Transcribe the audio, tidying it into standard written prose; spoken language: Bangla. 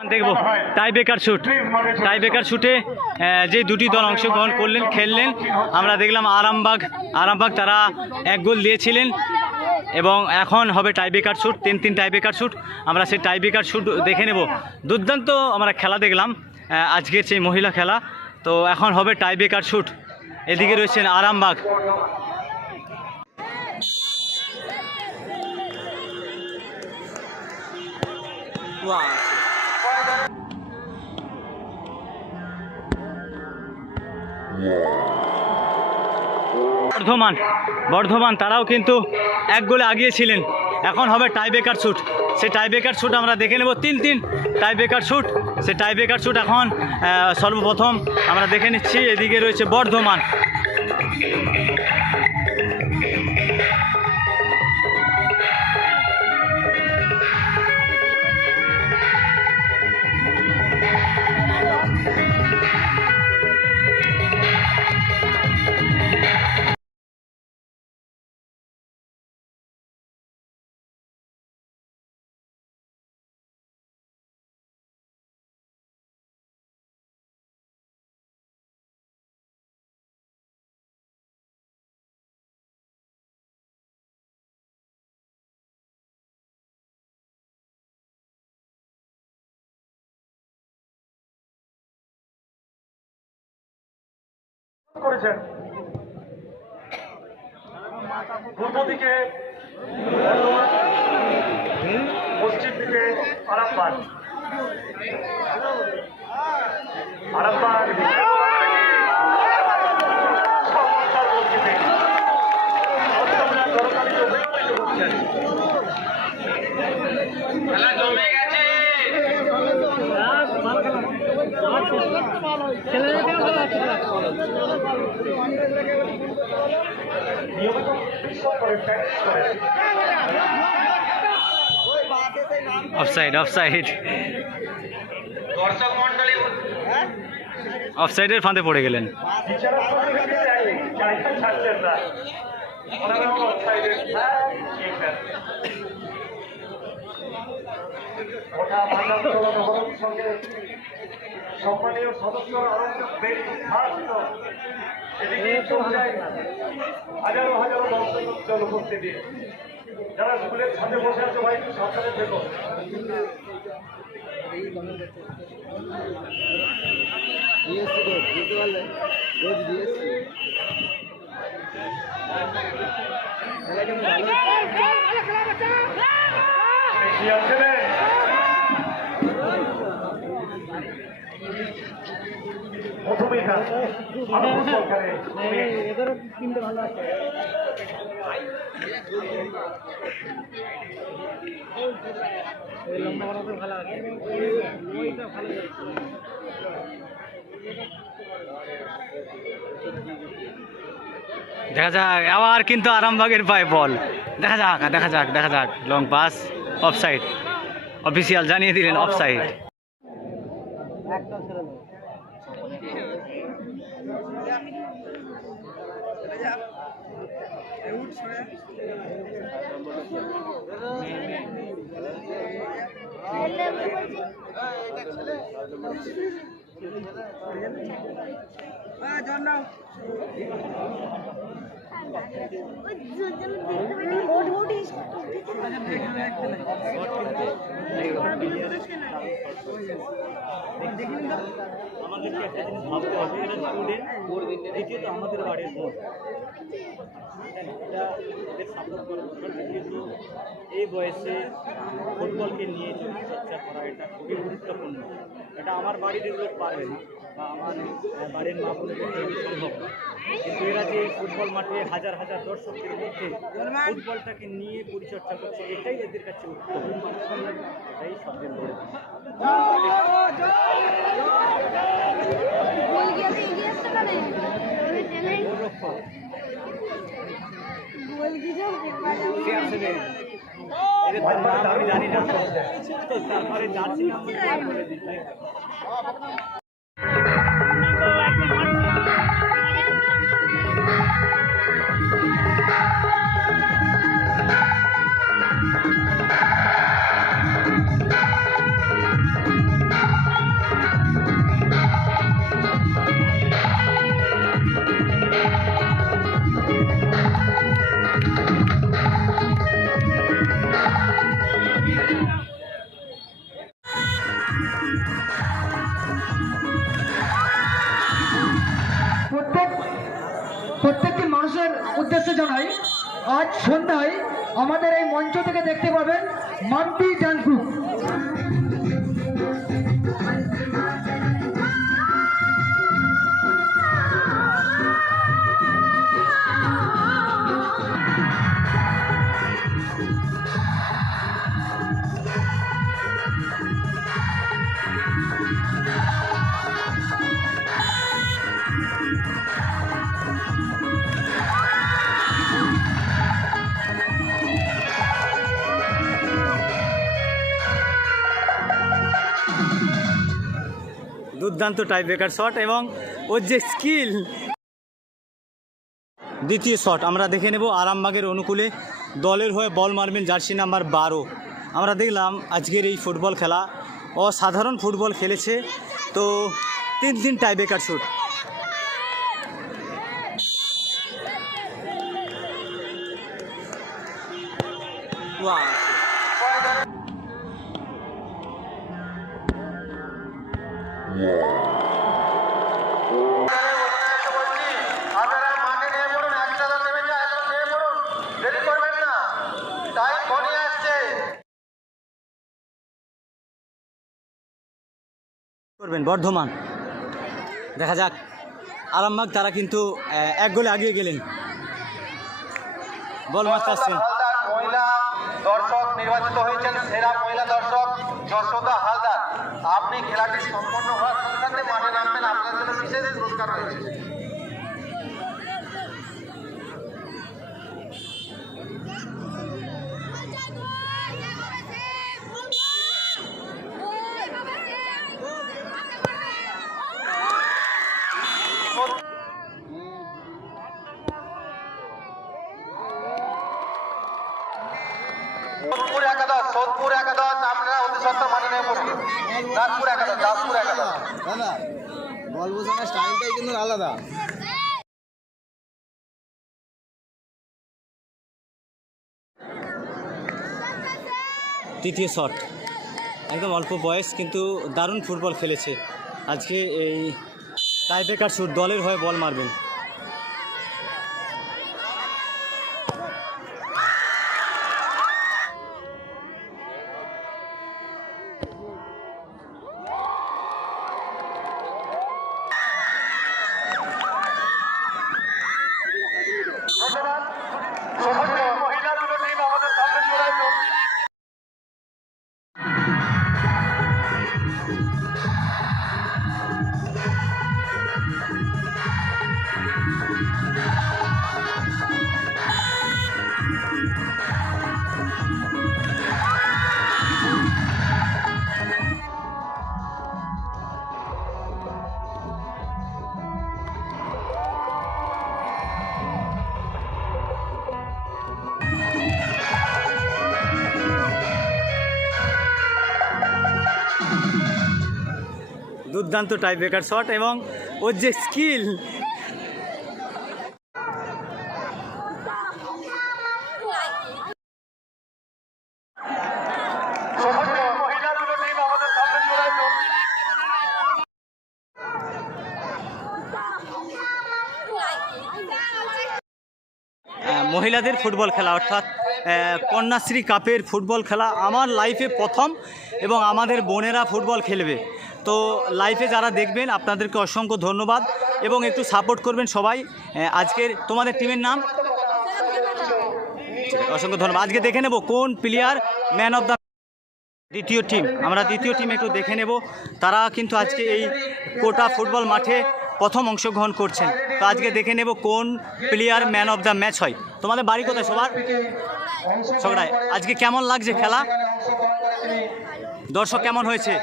দেখবো টাই ব্রেকার শুটে যে দুটি দল অংশগ্রহণ করলেন খেললেন আমরা দেখলাম আরামবাগ তারা 1 গোল দিয়েছিলেন এবং এখন হবে tie breaker shoot 3-3 tie breaker shoot আমরা সেই টাই ব্রেকার শুট দেখে নেব। দুর্দান্ত আমরা খেলা দেখলাম আজকের সেই মহিলা খেলা। তো এখন হবে টাই ব্রেকার শুট। এদিকে রয়েছেন আরামবাগ। বর্ধমান তারাও কিন্তু 1 গোলে আগিয়েছিলেন। এখন হবে টাই ব্রেকার শুট। সেই টাই ব্রেকার শুট আমরা দেখে নেব 3-3 টাই ব্রেকার শুট। সেই টাই ব্রেকার শুট এখন সর্বপ্রথম আমরা দেখে নিচ্ছি। এদিকে রয়েছে বর্ধমান। করেছেন পূর্ব দিকে পশ্চিম দিকে আরামবাগ খেলা জমে গেছে। অফসাইড দর্শক মন্ডলী অফসাইডের ফাঁদে পড়ে গেলেন। সম্মানীয় সদস্যরা হাজারো দর্শক উপস্থিতি যারা স্কুলের ছাদে বসে আছে ভাই একটু সাবধানে থেকো। এদেরও কিনতে ভালো আছে। লম্বা বানাতে ভালো আছে, ওইটা ভালো দেখা যাক আবার কিন্তু আরামবাগের পায়ে বল। দেখা যাক লং পাস অফসাইড। অফিসিয়াল জানিয়ে দিলেন অফসাইড। আমাদেরকে একটা জিনিস ভাবতে হবে, এটা স্টুডেন্ট দ্বিতীয়ত আমাদের বাড়ির বোন, এটা এদের সাপোর্ট করা দরকার। কিন্তু এই বয়সে ফুটবলকে নিয়ে চর্চা করা এটা খুবই গুরুত্বপূর্ণ। এটা আমার বাড়ির লোক পারবে না বা আমার বাড়ির মা বোনের সম্ভব না, কিন্তু এরা যে ফুটবল মাঠে হাজার দর্শকের মধ্যে ফুটবলটাকে নিয়ে পরিচর্যা করছে এটাই এদের কাছে উত্তম। এটাই সবচেয়ে বড়। আমি জানি না, তারপরে যাচ্ছি মানুষের উদ্দেশ্যে জানাই, আজ সন্ধ্যায় আমাদের এই মঞ্চ থেকে দেখতে পাবেন মাম্পি ডান্স গ্রুপ। দুর্দান্ত টাই ব্রেকার শট এবং ওর যে স্কিল। দ্বিতীয় শট আমরা দেখে নেব আরামবাগের অনুকূলে দলের হয়ে বল মারবেন জার্সি নাম্বার 12। আমরা দেখলাম আজকের এই ফুটবল খেলা অসাধারণ ফুটবল খেলেছে, তো 3 টাই ব্রেকার শট। আপনারা মাঠে নেমে পড়ুন, একটা দল নেমে যায়, একটা দল নেমে পড়ুন, দেরি করবেন না, টাইম ঘনিয়ে আসছে। করবেন বর্ধমান। দেখা যাক আরামবাগ তারা কিন্তু 1 গোলে এগিয়ে গেলেন। বল মারতে আসছেন হালদার মহিলা দর্শক নির্বাচিত হয়েছেন সেরা মহিলা দর্শক যশোদা হালদার। আপনি খেলাটি সম্পন্ন হওয়ার সাথে সাথে মাঠে নামবেন, আপনার জন্য বিশেষ পুরস্কার রয়েছে। সোদপুর একাদশ আপনারা অতি সত্তর মাঠে নেমে পড়ুন। দাসপুর একাদশ দাদা বল বোঝানোর স্টাইলটাই কিন্তু আলাদা। তৃতীয় শট, একদম অল্প বয়স কিন্তু দারুণ ফুটবল খেলেছে। আজকে এই টাই ব্রেকার শুট দলের হয়ে বল মারবেন। মহিলা দুটো টিম আমাদের সামনে চলে আসুন। দুর্দান্ত টাই ব্রেকার শট এবং ওর যে স্কিল। মহিলা দুটো টিম আমাদের সামনে চলে আসুন। মহিলাদের ফুটবল খেলা অর্থাৎ কন্যাশ্রী কাপের ফুটবল খেলা আমার লাইফে প্রথম, এবং আমাদের বোনেরা ফুটবল খেলবে। তো লাইফে যারা দেখবেন আপনাদেরকে অসংখ্য ধন্যবাদ এবং একটু সাপোর্ট করবেন সবাই। আজকের তোমাদের টিমের নাম? অসংখ্য ধন্যবাদ। আজকে দেখে নেব কোন প্লেয়ার ম্যান অফ দ্য দ্বিতীয় টিম। আমরা দ্বিতীয় টিম একটু দেখে নেব, তারা কিন্তু আজকে এই কোটা ফুটবল মাঠে প্রথম অংশগ্রহণ করছেন। তো আজকে দেখে নেব কোন player man of the match হয়। তোমাদের বাড়ি কোথায় সবার? সবাই আজকে কেমন লাগছে খেলা? দর্শক কেমন হয়েছে?